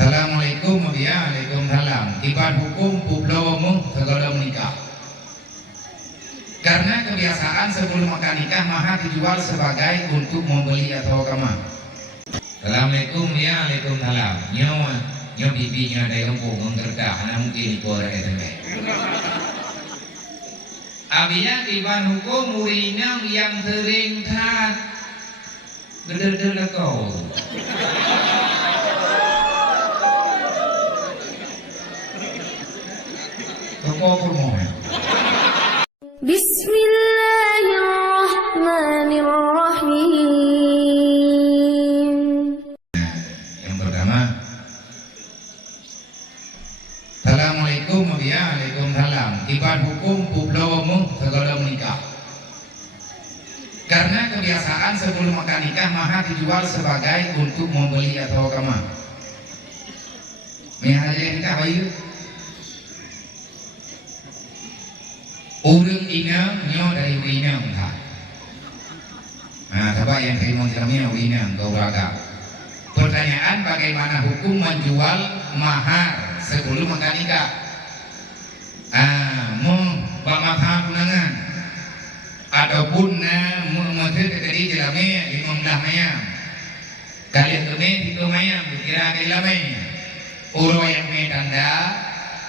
Assalamualaikum Waalaikumsalam. Iban hukum publomu segala menikah. Karena kebiasaan sebelum akan nikah maka dijual sebagai untuk membeli atau kama. Assalamualaikum Waalaikumsalam. Nyo bibinya dari kampung menggerdah, anak mungkin ikut rakyat tempat. Abinya iban hukum murinang yang sering tat gede-gede kau. Bismillahirrahmanirrahim. Yang pertama, Assalamualaikum Waalaikumsalam. Iban hukum publomu segala menikah. Karena kebiasaan sebelum akan nikah maka dijual sebagai untuk membeli atau kama. Misalnya nikah bayu. Urang inang nyo dari winang tak. Nah, sebab yang terima jaminnya winang kau beragam. Pertanyaan bagaimana hukum menjual mahar sebelum akan nikah? Mau mahar tunangan ataupun mau terjadi jelamnya imam dah mayam. Kalian tu itu mayam kira jelamnya. Orang yang tanda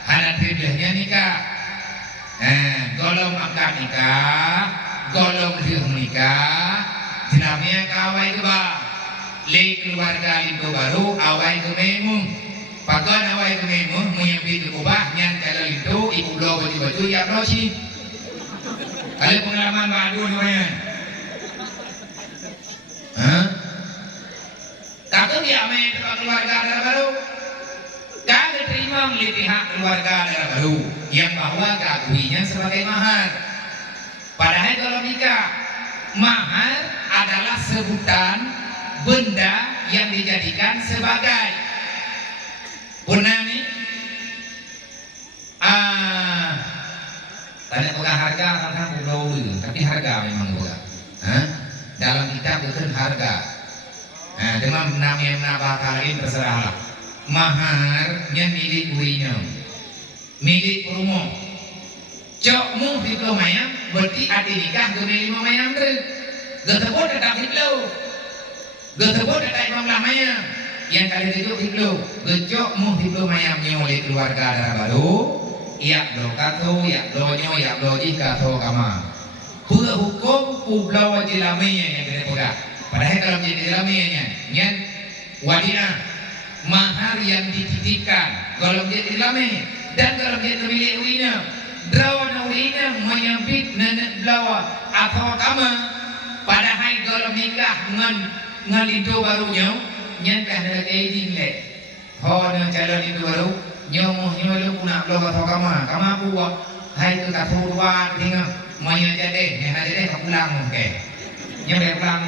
anak terjadinya nikah. Golong akad nikah, golong riuh nikah, jenamnya kawai ke ba, le keluarga itu baru awai ke memu, pakai awai ke memu, menyambi ke kubah, nyan kalau itu ibu lo baju ya lo sih, kalau pengalaman baru namanya, takut dia main keluarga darah baru. Kagak terima oleh pihak keluarga darah baru yang bahwa keakuinya sebagai mahar. Padahal kalau nikah, mahar adalah sebutan benda yang dijadikan sebagai punani. Tanya bukan harga kan dulu, tapi harga memang bukan. Dalam kitab itu harga. Dengan namanya bakal terserahlah. Maharnya milik uinam, milik perumo. Cokmu hiblo mayam, berarti adi nikah gemeli mayam tu. Getebot tetap hiblo, getebot tetap imam lah mayam. Yang kali tujuh hiblo, gecokmu hiblo mayamnya oleh keluarga darah baru. Ia blo kato, ia blo nyo, ia blo jika to kama. Pura hukum publau jilamenya yang kita pegang. Padahal kalau jadi jilamenya, nyan wadina. Mahar yang dititipkan kalau dia ilame dan kalau dia milik wina drawa na wina menyambit nenek blawa atau kama padahal kalau nikah ngan itu barunya nyankah ada kaidin le hono calon itu baru nyomo lu punak blawa atau kama buat hai ke katuruan tinggal maya jade ya jade pulang ke nyampe pulang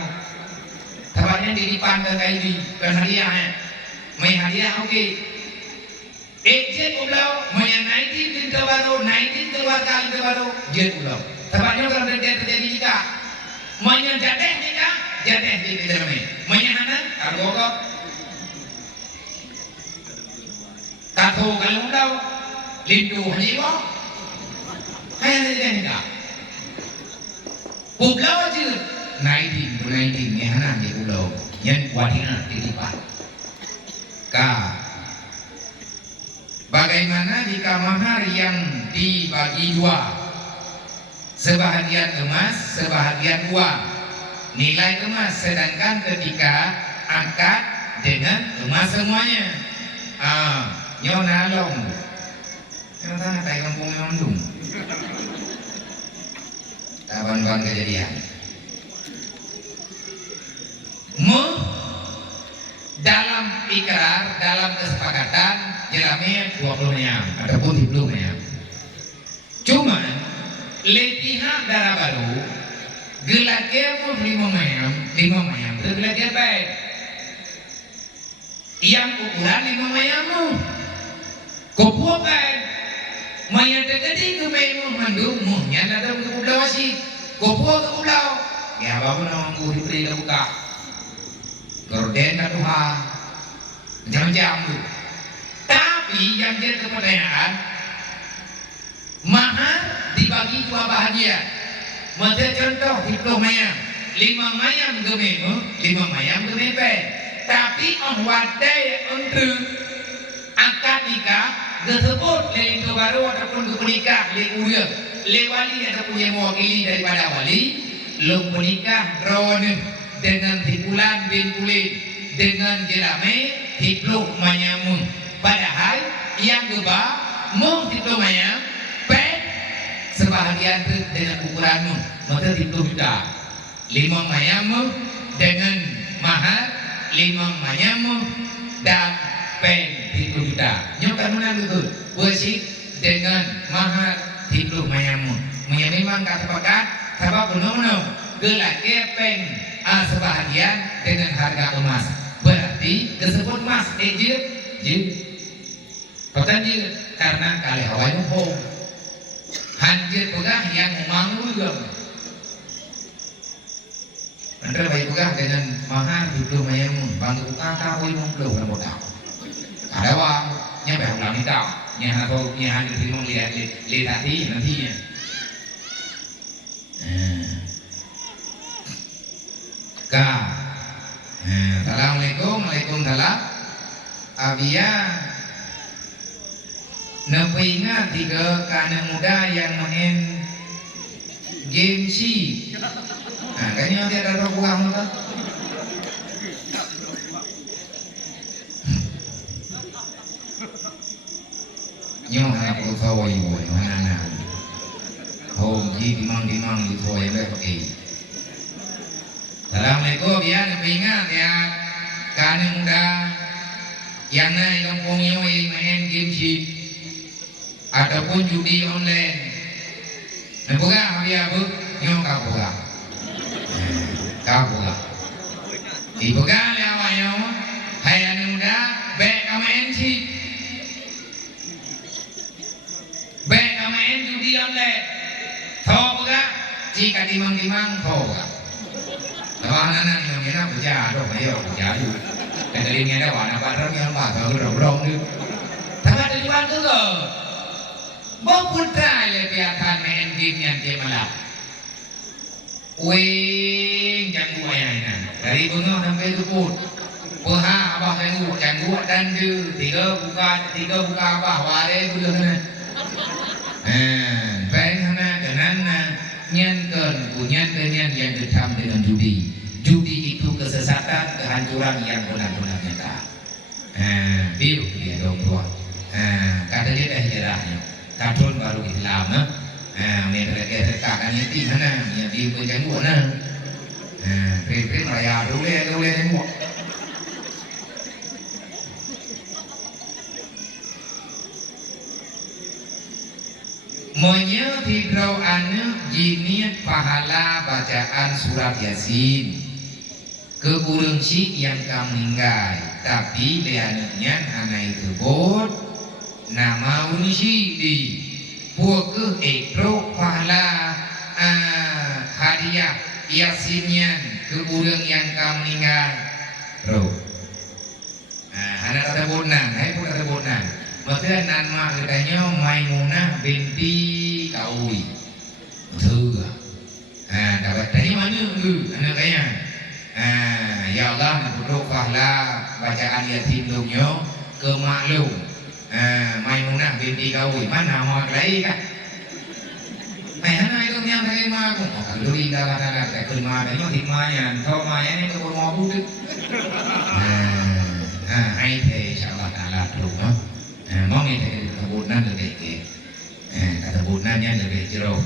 tempatnya di depan ke kaidi kan hadiah may hadiah oke. Ejek ulau may 19 baru, 19 keluarga baru, jet ulau. Tempatnya kalau terjadi nikah, may jadeh nikah, jadeh di dalamnya. May anak, kargokok, kato kalau ulau, lindu haniwa, kaya nikah. Ulau aja, 19 ni anak di ulau, yang wadina di depan. Bagaimana jika mahar yang dibagi dua, sebahagian emas, sebahagian uang, nilai emas, sedangkan ketika akad dengan emas semuanya, nyonalong, nyonalong dari kampung Mondung, kawan-kawan kejadian, dalam ikrar, dalam kesepakatan jelamnya 20 mayam ataupun 30 mayam. Cuma letihan darah baru gelaknya 5 mayam, 5 mayam itu gelaknya baik. Yang ukuran 5 mayamu, kopo baik. Mayat terjadi ke mayam mandung, muhnya dalam kebulau sih, kopo kebulau. Ya bapak nama ku diberi buka. Gorden dan Tuhan, jam-jam tu. Tapi yang jadi kepercayaan, mahar dibagi dua bahagian. Macam contoh diploh mayang, 5 mayang gememu, 5 mayang gemepe. Tapi wadai untuk akad nikah tersebut le baru ataupun menikah le uya, le wali ataupun yang mewakili daripada wali, lo menikah drone dengan tipulan bin kulit dengan jerame diploh mayamu. Padahal yang geba mau diploh mayang pen sebahagian dengan ukuranmu, maka diploh juta. 5 mayangmu dengan mahar 5 mayangmu dan pen diploh juta. Nyokan mana betul? Wasit dengan mahar diploh mayangmu. Memang kata pakat, sebab benar-benar gelak pen sebahagian dengan harga emas. Berarti tersebut emas je. Pertanyaan karena kali awal hong hanjir pegah yang mangu juga. Anda baik pegah dengan mahar diploh mayangmu. Bangku kakak woi monglo kan botak. Ada wang nyampe ulang nikah, atau hadir di mong lihat tadi nantinya. Assalamualaikum, waalaikumsalam. Abia nepingat 3 anak muda yang main game sih. Nah, kayaknya nanti ada buang kan? Nyo anak perlu tahu ibu, anak. Home ji dimang itu yang pakai. Assalamualaikum ya, nepingat ya. Anak muda yang naik kampung nyoi main game sih ataupun judi online. Nempuga habis apa? Nyo kapuga. Kapuga. Ibuga le awayo. Hai anak muda, baik main sih. Baik main judi online. Tahu buga? Jika timang-timang tahu buga. Kalau anak-anak yang kita puja, dong, ayo puja dulu. Dan dari ini ada warna barang yang bakal berong tu. Tapi ada di mana tu? Bawa putra le biarkan main game yang dia malam. Wing janggu ayahnya. Dari bunga sampai tu pun. Puha abah janggu dan je. 3 buka abah ware tu dah. Baik sana dengan nyankan punyan yang ditam dengan judi. Judi itu kesesatan, kehancuran yang benar-benar nyata. Biru dia dong tua. Kata dia dah hijrahnya. Kadun baru Islam. Mereka kan itu mana? Yang di penjanggu mana? Prim raya dulu semua. Monya tidrau ane jiniat pahala bacaan surat Yasin ke burung si yang kam meninggal, tapi leananya anak itu bot nama unisi di puak ekro pahala hadiah Yasinnya ke burung yang kam meninggal. Bro, anak kata bonan, pun kata bonan. Maka nama katanya Maimunah binti Kaui. Betul. Dapat dari mana tu? Anak kaya. Ya Allah, nak berdoa pahala bacaan yatim dunia ke maklum. Maimunah binti Kaui. Mana nama lain kan? Mana itu yang terima aku? Kalau di dalam tak kelima, tanya hikmahnya. Tahu maya ni kau mau buat? Ai thề insyaallah taala terus. Mong ini ketebunan lebih ke, ketebunan lebih jero.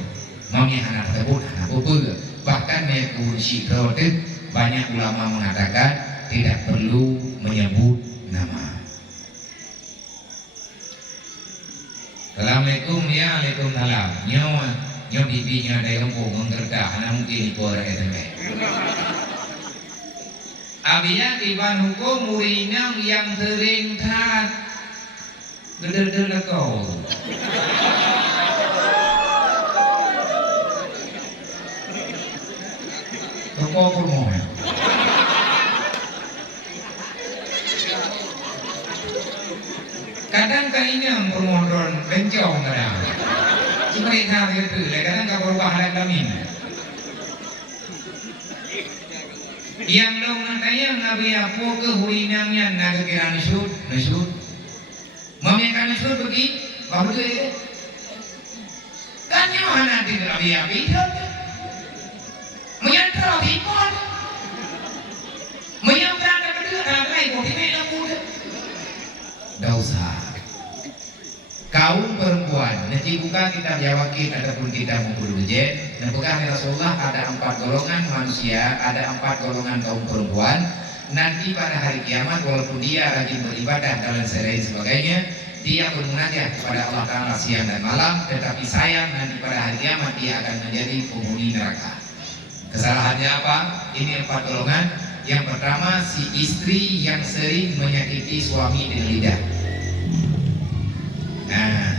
Mong ini anak ketebut, anak pupul. Bahkan mekunci krotik banyak ulama mengatakan tidak perlu menyebut nama. Assalamualaikum ya, waalaikumsalam. Nyo bibinya dari kampung mengerti, anak mungkin di kota KTP. Abia iban hukum murinang yang sering tat. Gede-gede lah kau. Kau mau? Kadang kainnya permohonan bencong kadang. Cuma mereka itu, kadang nggak berubah lamin. Yang dong natayang nabi apo ke huinangnya naga kira nusut. Mami kan nusut pergi, baru tu kan yang mana di nabi api itu, menyantar api pun, menyantar ada berdua ada lagi kopi merah muda. Dosa. Kaum perempuan, nanti buka kitab Jawakit ataupun kitab Mukhul-Bujen, dan bukan Rasulullah ada 4 golongan manusia, ada 4 golongan kaum perempuan. Nanti pada hari kiamat, walaupun dia rajin beribadah dan lain sebagainya, dia bermunajat kepada Allah Ta'ala siang dan malam, tetapi sayang nanti pada hari kiamat dia akan menjadi penghuni neraka. Kesalahannya apa? Ini 4 golongan. Yang pertama, si istri yang sering menyakiti suami dengan lidah. Nah,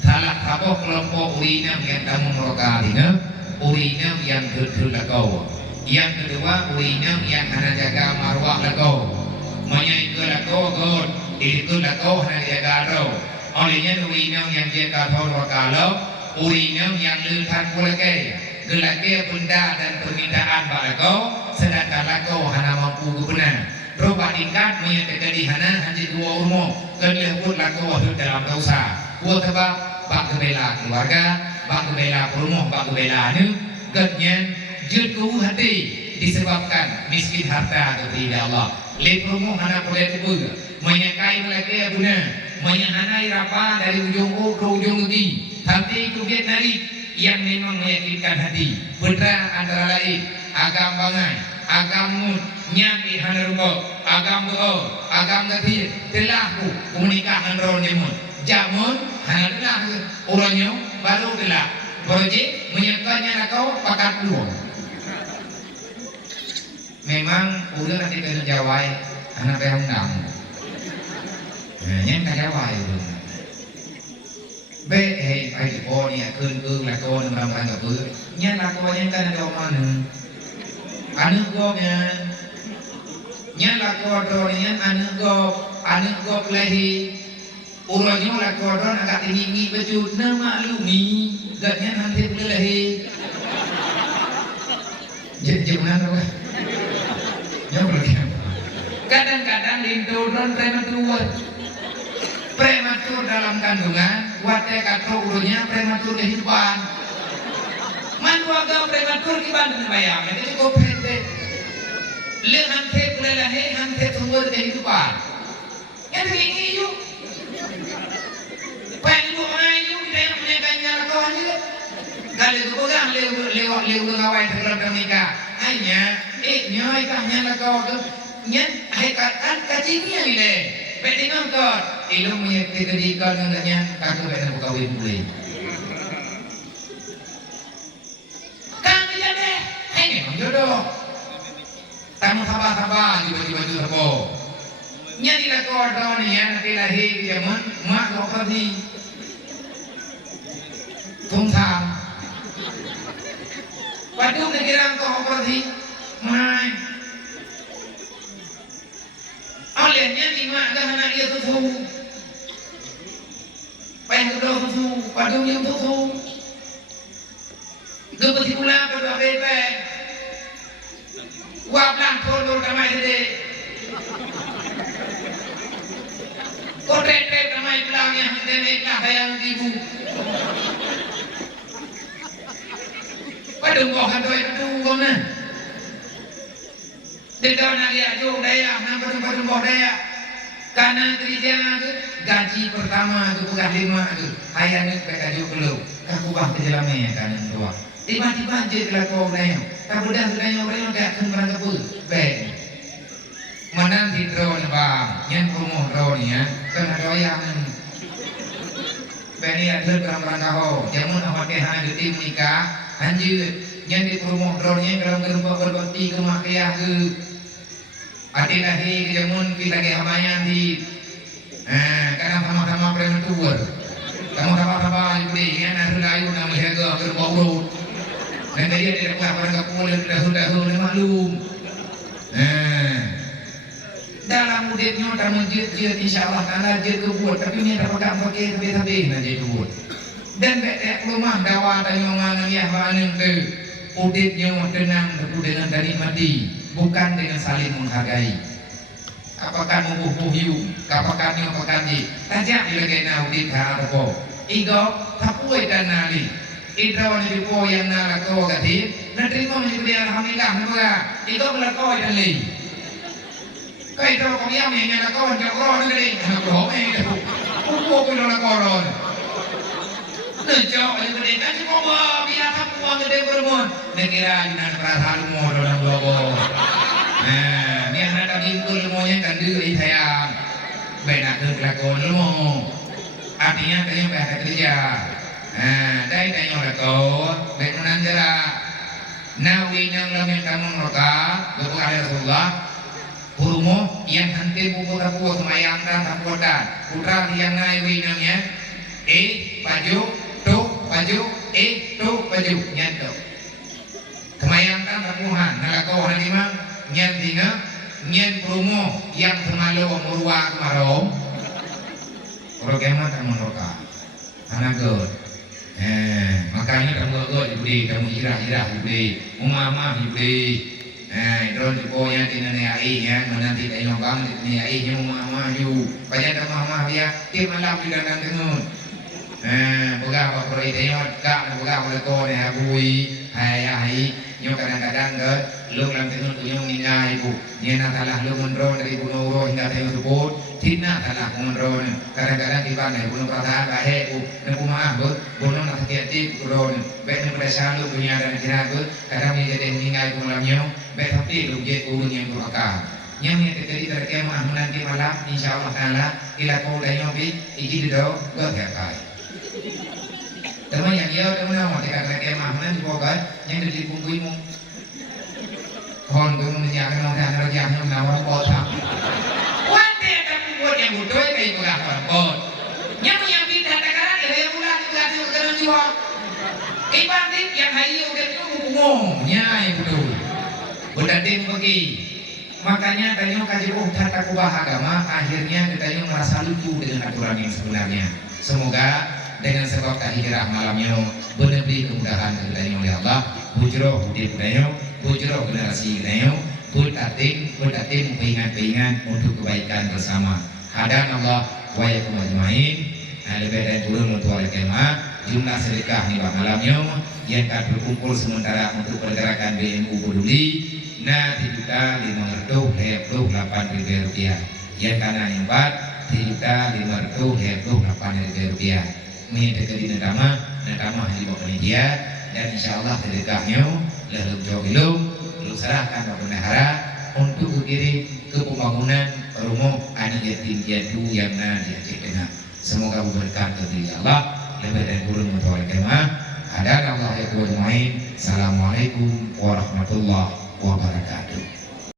salah satu kelompok urinam yang kamu merokalinya, urinam yang gedul-legau. Yang kedua, urinam yang hanya jaga marwah legau. Itu legau god, itu legau hanya jaga ro. Olehnya urinam yang jaga thau rokalau, urinam yang lelhan pulakai. Gelake benda dan permintaan balagau, sedangkan legau hanya mampu benar. Roba tingkat menyatakan di hana hanya 2 umur. Kerana pun laku wahud dalam dosa. Kuat sebab bak kebela keluarga, bak kebela perumah, bak kebela anu. Kerana jatuh hati disebabkan miskin harta kepada Allah. Lep perumah hana boleh tebul. Menyakai melaki guna, menyahanai rapa dari ujung O ke ujung ugi. Hati kubiat narik yang memang meyakinkan hati. Putra antara lain agam bangai, agam mud, nyaki hanarumbo, agam buo, agam gati, telahu menikah hanron jemun, jamun hanarlah orangnya baru telah, proyek menyangkanya nakau pakat luang. Memang udah nanti kena jawai, anak undang. Yang tak jawai udah. Hei, ai po ni kun la ko nam ram ka pu nya la ko nya kan do man anu go nya la ko do nya anu go lehi uranyo la ko do agak tinggi baju na maklumi gatnya nanti lehi jemunan apa ya kadang-kadang itu don prematur dalam kandungan, wate katro urunya prematur kehidupan. Manuaga prematur kiban dengan bayang, jadi cukup pendek. Lihat hantet lelahe, hantet sumber kehidupan. Yang begini yuk, pengen ayu kita yang menyangkanya kawan juga. Kalau itu pegang lewat ngawai terlalu ternikah, hanya nyoy kahnya kau tu, nyen kan kacingnya ile. Petingan kau, ilmu yang kita diikat dengannya, kamu kena berkahwin boleh. Kamu jadi, ini jodoh. Kamu sabar tiba-tiba jodoh. Nyari lah kau ada ni, nanti lahir zaman mak kau pergi. Tungsang. Padu negara kau pergi, mai. Olehnya lima dah anak dia susu, pengudah susu, padu yang susu, kebetulan pula pada bebe, wablang kotor ramai dede, kotor ramai belang yang dede lah sayang ibu, padu kau kan doy padu kau na. Tidak nak dia jauh daya, nampak tempat daya. Karena kerja tu gaji pertama tu bukan 5 tu, ayah ni mereka jauh belum. Kaku bah kejelamnya kan yang tua. Tiba-tiba je kalau kau daya, kamu dah daya tak akan berangkat pun. Baik. Mana tidro ni bang, yang rumah ro ni ya, kena doya ni. Bani ada berangkat kau, jamun awak dia tim nikah, anjir. Yang di rumah ro ni kalau gerumpa berbakti ke makiah ke. Ati lahi jamun kita lagi hamayan di, kadang sama-sama prematur, kamu sama-sama ibli, yang nak layu nak melihat ke bawah, dan dia tidak pernah berangkat pulang dah maklum. Dalam uditnya tamu jid insyaallah taala jid kebut tapi ni tak pegang pakai tapi nak jid kebut dan betek rumah dawa tanya mangan ya mangan tu uditnya tenang tepu dengan dari mati bukan dengan saling menghargai apakah mubuh hiu apakah ni apakah ni tajak lagi na udit ha apa igo tapui dan nali Idra ni dipo yang na lako gati na terima ni dia alhamdulillah na igo lako dan li kai to ko yang ni na lako jak ro ni na ko me ko ko na lako ro na jauh aja gede kan ko ba biar tapu ang gede bermon nekira ni na perasaan mo do na bobo ni anak tadi itu mo yang kan diri saya benak ke lakon mo artinya kayaknya bahasa kerja đây đây nhỏ là cổ bên nan jara nawi nang lamin kamu roka betul ada Rasulullah purumo yang hanti buku tapu semayang dan tapuda putra yang nawi nangnya baju tu baju tu baju nyanto semayang dan tapuhan nalako hanimang nyan tina nyan purumo yang semalu murwa kemarom kalau kemat kamu roka anak god makanya kamu agak diberi, kamu irah diberi, umama diberi, drone dipo yang tina ai ya, menanti tayong bang ni ai yang umama you, pajan umama dia, tim malam di dalam tenun, boga apa peroi tayong kak, boga apa leko ni abui, hai, nyo kadang-kadang ke, lu dalam tenun tuyong ningai ibu, ni nak salah lu menron dari gunung roh hingga tayong sebut, tina salah menron, kadang-kadang di mana gunung perasaan bahe bu, nak maaf bu. Gunung nak hati-hati turun, bet nak pada lu punya dan kira tu, kadang ni jadi meninggal malamnya, bet tapi lu jadi urung yang berakal. Yang ni terjadi terkemah menanti malam, insyaallah taala, ila kau dah nyobi, iki dido, gua terkai. Teman yang dia teman nama dekat terkemah menanti bogat, yang di pungguimu. Kon gunung menyakan orang raja yang nawar botak. Wante kamu buat yang butuh kayak bogat bogat. Yang pindah negara dia bulan jiwa ibadit yang hayu dan umumnya yang betul berdating pergi makanya tanya kajian tata kubah agama akhirnya kita merasa lucu dengan aturan yang sebenarnya semoga dengan sebab tak hijrah malamnya benar-benar kemudahan kita oleh Allah bujroh hidup kita bujroh generasi kita berdating pengingat untuk kebaikan bersama hadan Allah wa yakum ajmain lebih dari turun untuk oleh kemah jumlah sedekah nih Pak malamnya yang akan berkumpul sementara untuk pergerakan BNU peduli nah 3.528.000 rupiah yang kanan yang 3.528.000 rupiah ini dekat di netama di bawah panitia dan insyaallah sedekahnya lalu jauh lu serahkan ke bendahara untuk dikirim ke pembangunan rumah anak yatim piatu yang di Aceh Tengah semoga berkah dari Allah lebih dari guru mutawal kemah ada Allah ya Assalamualaikum warahmatullahi wabarakatuh.